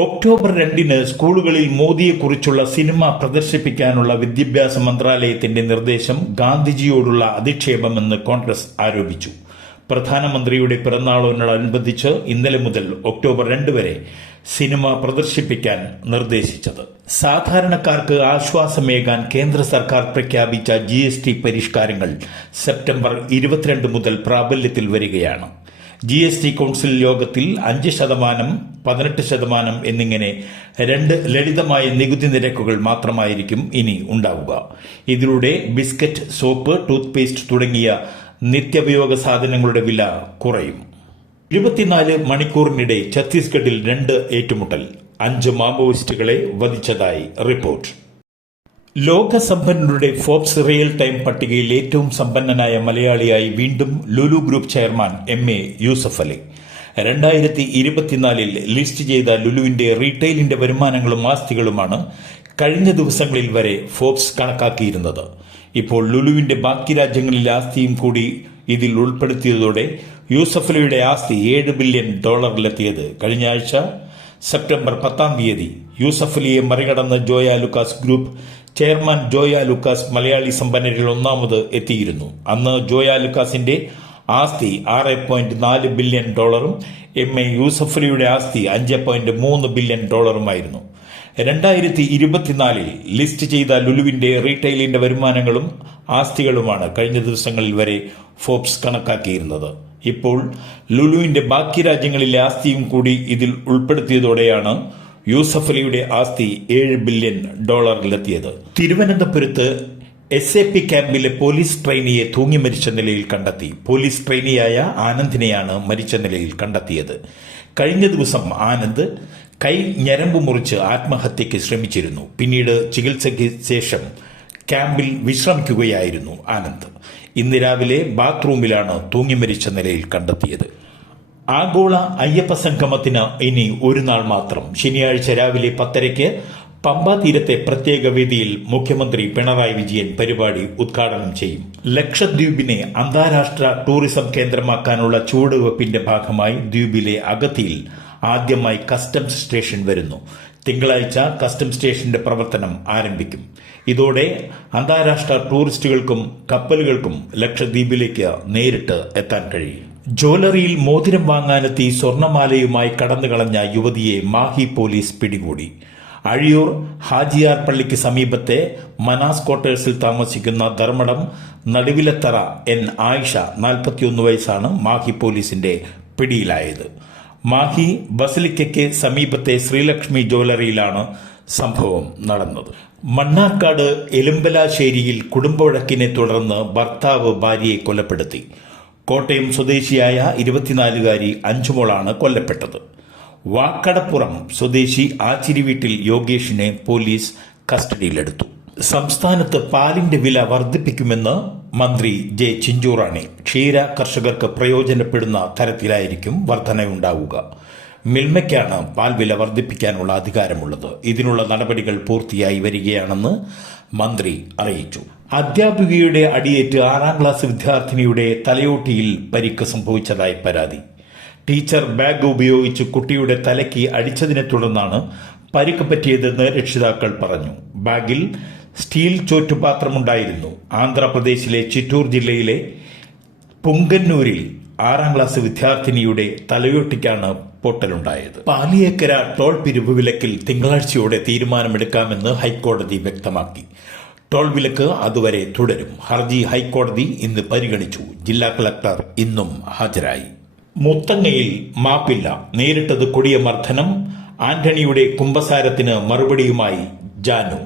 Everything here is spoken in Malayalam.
ഒക്ടോബർ 2 സ്കൂളുകളിൽ മോദിയെക്കുറിച്ചുള്ള സിനിമ പ്രദർശിപ്പിക്കാനുള്ള വിദ്യാഭ്യാസ മന്ത്രാലയത്തിന്റെ നിർദ്ദേശം ഗാന്ധിജിയോടുള്ള അധിക്ഷേപമെന്ന് കോൺഗ്രസ് ആരോപിച്ചു. പ്രധാനമന്ത്രിയുടെ പിറന്നാളിനോടനുബന്ധിച്ച് ഇന്നലെ മുതൽ ഒക്ടോബർ 2 വരെ സിനിമ പ്രദർശിപ്പിക്കാൻ നിർദ്ദേശിച്ചത്. സാധാരണക്കാർക്ക് ആശ്വാസമേകാൻ കേന്ദ്ര സർക്കാർ പ്രഖ്യാപിച്ച GST പരിഷ്കാരങ്ങൾ സെപ്റ്റംബർ 22 മുതൽ പ്രാബല്യത്തിൽ വരികയാണ്. GST കൗൺസിൽ യോഗത്തിൽ 5%, 18% എന്നിങ്ങനെ 2 ലളിതമായ നികുതി നിരക്കുകൾ മാത്രമായിരിക്കും ഇനി ഉണ്ടാവുക. ഇതിലൂടെ ബിസ്ക്കറ്റ്, സോപ്പ്, ടൂത്ത്പേസ്റ്റ് തുടങ്ങിയ നിത്യോപയോഗ സാധനങ്ങളുടെ വില കുറയും. 24 മണിക്കൂറിനിടെ ഛത്തീസ്ഗഡിൽ 2 ഏറ്റുമുട്ടൽ, 5 മാവോയിസ്റ്റുകളെ വധിച്ചതായി റിപ്പോർട്ട്. ലോകസമ്പന്നരുടെ ഫോബ്സ് റിയൽ ടൈം പട്ടികയിൽ ഏറ്റവും സമ്പന്നനായ മലയാളിയായി വീണ്ടും Lulu group chairman MA Yusuff Ali. 2024 list ചെയ്ത ലുലുവിന്റെ റീറ്റെയിലിന്റെ വരുമാനങ്ങളും ആസ്തികളുമാണ് കഴിഞ്ഞ ദിവസങ്ങളിൽ വരെ ഫോബ്സ് കണക്കാക്കിയിരുന്നത്. ഇപ്പോൾ ലുലുവിന്റെ ബാക്കി രാജ്യങ്ങളിലെ ആസ്തിയും കൂടി ഇതിൽ ഉൾപ്പെടുത്തിയതോടെ യൂസഫ് അലിയുടെ ആസ്തി $7 ബില്യൺ കഴിഞ്ഞ ആഴ്ച സെപ്റ്റംബർ 10 യൂസഫ് അലിയെ മറികടന്ന് Joyalukkas group chairman Joyalukkas Malayali സമ്പന്നരിൽ ഒന്നാമത് എത്തിയിരുന്നു. അന്ന് ജോയ ലുക്കാസിന്റെ ആസ്തി $6.4 ബില്യൺ, MA യൂസഫ് അലിയുടെ ആസ്തി $5.3 ബില്യൺ. 2024 ലിസ്റ്റ് ചെയ്ത ലുലുവിന്റെ റീറ്റെയിലിന്റെ വരുമാനങ്ങളും ആസ്തികളുമാണ് കഴിഞ്ഞ ദിവസങ്ങളിൽ വരെ ഫോബ്സ് കണക്കാക്കിയിരുന്നത്. ഇപ്പോൾ ലുലുവിന്റെ ബാക്കി രാജ്യങ്ങളിലെ ആസ്തിയും കൂടി ഇതിൽ ഉൾപ്പെടുത്തിയതോടെയാണ് യൂസഫ് അലിയുടെ ആസ്തി $7 ബില്യൺ. തിരുവനന്തപുരത്ത് SAP ക്യാമ്പിലെ പോലീസ് ട്രെയിനിയെ തൂങ്ങി മരിച്ച നിലയിൽ കണ്ടെത്തി. പോലീസ് ട്രെയിനിയായ ആനന്ദിനെയാണ് മരിച്ച നിലയിൽ കണ്ടെത്തിയത്. കഴിഞ്ഞ ദിവസം ആനന്ദ് കൈ ഞരമ്പ് മുറിച്ച് ആത്മഹത്യയ്ക്ക് ശ്രമിച്ചിരുന്നു. പിന്നീട് ചികിത്സയ്ക്ക് ശേഷം ക്യാമ്പിൽ വിശ്രമിക്കുകയായിരുന്നു ആനന്ദ്. ഇന്ന് രാവിലെ ബാത്റൂമിലാണ് തൂങ്ങി മരിച്ച നിലയിൽ കണ്ടെത്തിയത്. ആഗോള അയ്യപ്പ സംഗമത്തിന് ഇനി ഒരു നാൾ മാത്രം. ശനിയാഴ്ച രാവിലെ 10:30 പമ്പാ തീരത്തെ പ്രത്യേക വേദിയിൽ മുഖ്യമന്ത്രി പിണറായി വിജയൻ പരിപാടി ഉദ്ഘാടനം ചെയ്യും. ലക്ഷദ്വീപിനെ അന്താരാഷ്ട്ര ടൂറിസം കേന്ദ്രമാക്കാനുള്ള ചുവടുവയ്പ്പിന്റെ ഭാഗമായി ദ്വീപിലെ അഗത്തിയിൽ ആദ്യമായി കസ്റ്റംസ് സ്റ്റേഷൻ വരുന്നു. തിങ്കളാഴ്ച കസ്റ്റംസ് സ്റ്റേഷന്റെ പ്രവർത്തനം ആരംഭിക്കും. ഇതോടെ അന്താരാഷ്ട്ര ടൂറിസ്റ്റുകൾക്കും കപ്പലുകൾക്കും ലക്ഷദ്വീപിലേക്ക് നേരിട്ട് എത്താൻ കഴിയും. ജ്വല്ലറിയിൽ മോതിരം വാങ്ങാനെത്തി സ്വർണമാലയുമായി കടന്നുകളഞ്ഞ യുവതിയെ മാഹി പോലീസ് പിടികൂടി. അഴിയൂർ ഹാജിയാർ പള്ളിക്ക് സമീപത്തെ മനാസ് ക്വാർട്ടേഴ്സിൽ താമസിക്കുന്ന ധർമ്മടം നടുവിലത്തറ ആയിഷ 41 വയസ്സാണ് മാഹി പോലീസിന്റെ പിടിയിലായത്. മാഹി ബസലിക്കയ്ക്ക് സമീപത്തെ ശ്രീലക്ഷ്മി ജ്വല്ലറിയിലാണ് സംഭവം നടന്നത്. മണ്ണാർക്കാട് എലുമ്പലാശ്ശേരിയിൽ കുടുംബവഴക്കിനെ തുടർന്ന് ഭർത്താവ് ഭാര്യയെ കൊലപ്പെടുത്തി. കോട്ടയം സ്വദേശിയായ 24-കാരി അഞ്ചുമോളാണ് കൊല്ലപ്പെട്ടത്. വാക്കടപ്പുറം സ്വദേശി ആച്ചിരി വീട്ടിൽ യോഗേഷിനെ പോലീസ് കസ്റ്റഡിയിലെടുത്തു. സംസ്ഥാനത്ത് പാലിന്റെ വില വർദ്ധിപ്പിക്കുമെന്ന് മന്ത്രി ജെ ചിഞ്ചുറാണി. ക്ഷീര കർഷകർക്ക് പ്രയോജനപ്പെടുന്ന തരത്തിലായിരിക്കും വർധനയുണ്ടാവുക. മിൽമയ്ക്കാണ് പാൽ വില വർദ്ധിപ്പിക്കാനുള്ള അധികാരമുള്ളത്. ഇതിനുള്ള നടപടികൾ പൂർത്തിയായി വരികയാണെന്ന് മന്ത്രി അറിയിച്ചു. അധ്യാപികയുടെ അടിയേറ്റ് 6ാം ക്ലാസ് വിദ്യാർത്ഥിനിയുടെ തലയോട്ടിയിൽ പരിക്ക് സംഭവിച്ചതായി പരാതി. ടീച്ചർ ബാഗ് ഉപയോഗിച്ച് കുട്ടിയുടെ തലയ്ക്ക് അടിച്ചതിനെ തുടർന്നാണ് പരിക്ക് പറ്റിയതെന്ന് രക്ഷിതാക്കൾ പറഞ്ഞു. ബാഗിൽ സ്റ്റീൽ ചോറ്റുപാത്രമുണ്ടായിരുന്നു. ആന്ധ്രാപ്രദേശിലെ ചിറ്റൂർ ജില്ലയിലെ പുങ്കന്നൂരിൽ 6ാം ക്ലാസ് വിദ്യാർത്ഥിനിയുടെ തലയോട്ടിക്കാണ് പൊട്ടലുണ്ടായത്. പാലിയേക്കര ടോൾ പിരിവ് വിലക്കിൽ തിങ്കളാഴ്ചയോടെ തീരുമാനമെടുക്കാമെന്ന് ഹൈക്കോടതി വ്യക്തമാക്കി. ടോൾ വിലക്ക് അതുവരെ തുടരും. ഹർജി ഹൈക്കോടതി ഇന്ന് പരിഗണിച്ചു. ജില്ലാ കളക്ടർ ഇന്നും ഹാജരായി. മുത്തങ്ങയിൽ മാപ്പില്ല, നേരിട്ടത് കൊടിയ മർദ്ദനം. ആന്റണിയുടെ കുമ്പസാരത്തിന് മറുപടിയുമായി ജാനു.